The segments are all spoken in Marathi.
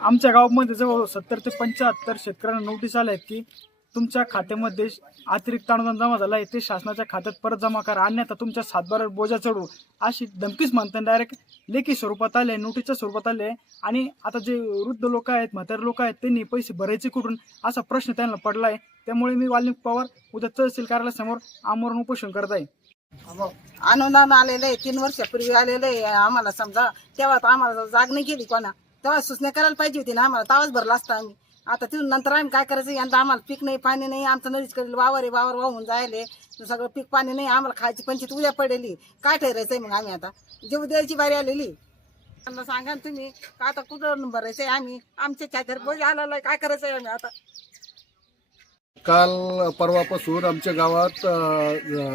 आमच्या गावामध्ये जवळ 70 ते 75 शेतकऱ्यांना नोटीस आल्या आहेत की तुमच्या खात्यामध्ये अतिरिक्त अनुदान जमा झालं आहे, ते शासनाच्या खात्यात परत जमा करा, अन्यथा तुमच्या सातबाऱ्यावर बोजा चढवू अशी धमकीच म्हणतात. डायरेक्ट लेखी स्वरूपात आले, नोटीसच्या स्वरूपात आले. आणि आता जे वृद्ध लोक आहेत, म्हातारे लोक आहेत, त्यांनी पैसे भरायचे कुठून असा प्रश्न त्यांना पडला आहे. त्यामुळे मी वाल्मिक पवार उद्या तहसील कार्यालयासमोर आमरण उपोषण करत आहे. अनुदान आलेलं आहे, 3 वर्षापूर्वी आलेलं आहे आम्हाला. समजा तेव्हा तर आम्हाला जाग नाही केली कोणा, तेव्हा सूचना करायला पाहिजे होती ना आम्हाला, तेव्हाच भरला असता आम्ही. आता तिथून नंतर आम्ही काय करायचं, यंदा आम्हाला पीक नाही, पाणी नाही, आमचं नदीच करेल वावर आहे, वावर वाहून जायले सगळं, पीक पाणी नाही, आम्हाला खायची पंचायत उद्या पडेली. काय ठरायचंय मग आम्ही आता, जीव द्यायची बारी आलेली. त्यांना सांगा ना तुम्ही का आता कुठं भरायचंय आम्ही, आमच्या छातीवर बोज आलेला, काय करायचंय आम्ही आता. काल परवापासून आमच्या गावात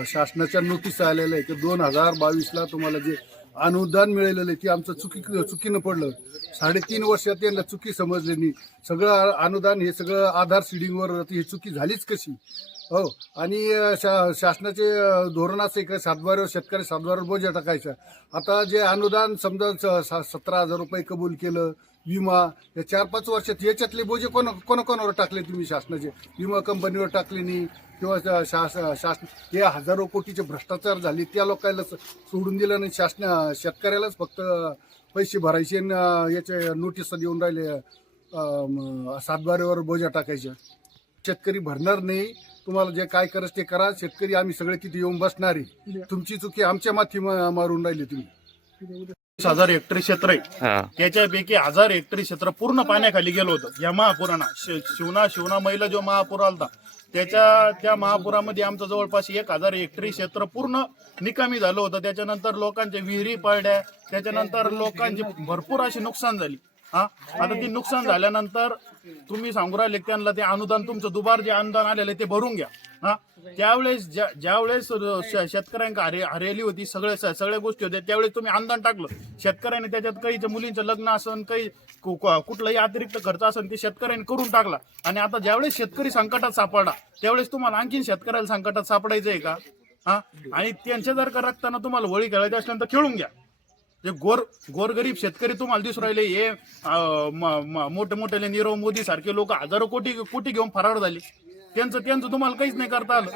शासनाच्या नोटीस आलेल्या आहे की 2022ला तुम्हाला जे अनुदान मिळालेलं आहे ते आमचं चुकीनं पडलं. 3.5 वर्षात त्यांना चुकी समजली नाही. सगळं अनुदान हे सगळं आधार सीडिंगवर ही चुकी झालीच कशी हो. आणि शासनाचे धोरण असं आहे की शेतकरी सातबाऱ्यावर बोजा टाकायचा. आता जे अनुदान समजा 17,000 रुपये कबूल केलं, विमा या 4-5 वर्षात याच्यातले बोजे कोणावर टाकले तुम्ही? शासनाचे विमा कंपनीवर टाकले नाही, किंवा शासन हे हजारो कोटीचे भ्रष्टाचार झाले त्या लोकांना सोडून दिलं नाही. शेतकऱ्यालाच फक्त पैसे भरायचे, याचे नोटीस देऊन राहिले सातबाऱ्यावर बोजा टाकायच्या. शेतकरी भरणार नाही. तुम्हाला जे काय करायचं ते करा. शेतकरी आम्ही सगळे तिथे येऊन बसणार आहे. तुमची चुकी आमच्या माथी मारून राहिली तुम्ही. 20,000 हेक्टरी क्षेत्र आहे, त्याच्यापैकी 1000 हेक्टरी क्षेत्र पूर्ण पाण्याखाली गेलं होतं या महापुरानं. शिवना महिला जो महापूर आलता त्या महापुरामध्ये आमचं जवळपास 1000 हेक्टरी क्षेत्र पूर्ण निकामी झालं होतं. त्याच्यानंतर लोकांच्या विहिरी पडल्या, त्याच्यानंतर लोकांची भरपूर अशी नुकसान झाली. आता ती नुकसान झाल्यानंतर तुम्ही सांगू राहिले त्यांना ते अनुदान, तुमचं दुबार जे अनुदान आलेलं आहे ते भरून घ्या. त्यावेळेस ज्यावेळेस शेतकऱ्यांना हरेली होती, सगळ्या गोष्टी होत्या, त्यावेळेस तुम्ही अनुदान टाकलं. शेतकऱ्यांनी त्याच्यात काही मुलींचं लग्न असन, काही कुठलाही अतिरिक्त खर्च असेल ते शेतकऱ्यांनी करून टाकला. आणि आता ज्यावेळेस शेतकरी संकटात सापडला त्यावेळेस तुम्हाला आणखीन शेतकऱ्याला संकटात सापडायचं आहे का? आणि त्यांच्या जर का रक्ताना तुम्हाला होळी खेळायची असल्यानंतर खेळून घ्या. जे गोरगरीब शेतकरी तुम्हाला दिसून राहिले, हे मोठे मोठे नीरव मोदी सारखे लोक हजारो कोटी घेऊन फरार झाले. त्यांचं तुम्हाला काहीच नाही करता आलं.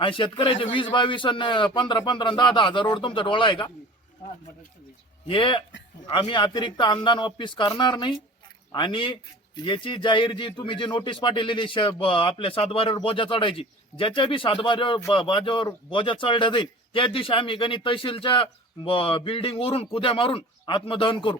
आणि शेतकऱ्याचे 20-22 आणि 15-15 आणि 10-10 हजारावर तुमचा डोळा आहे का? हे आम्ही अतिरिक्त अनुदान वापस करणार नाही. आणि याची जाहीर जी तुम्ही जी नोटीस पाठवलेली आपल्या सातबाऱ्यावर बोजा चढायची, ज्याच्या बी सातबाऱ्यावर बोजा चढला जाईल त्या दिवशी आम्ही तहसीलच्या बिल्डिंग वरून कुद्या मारून आत्मदहन करू.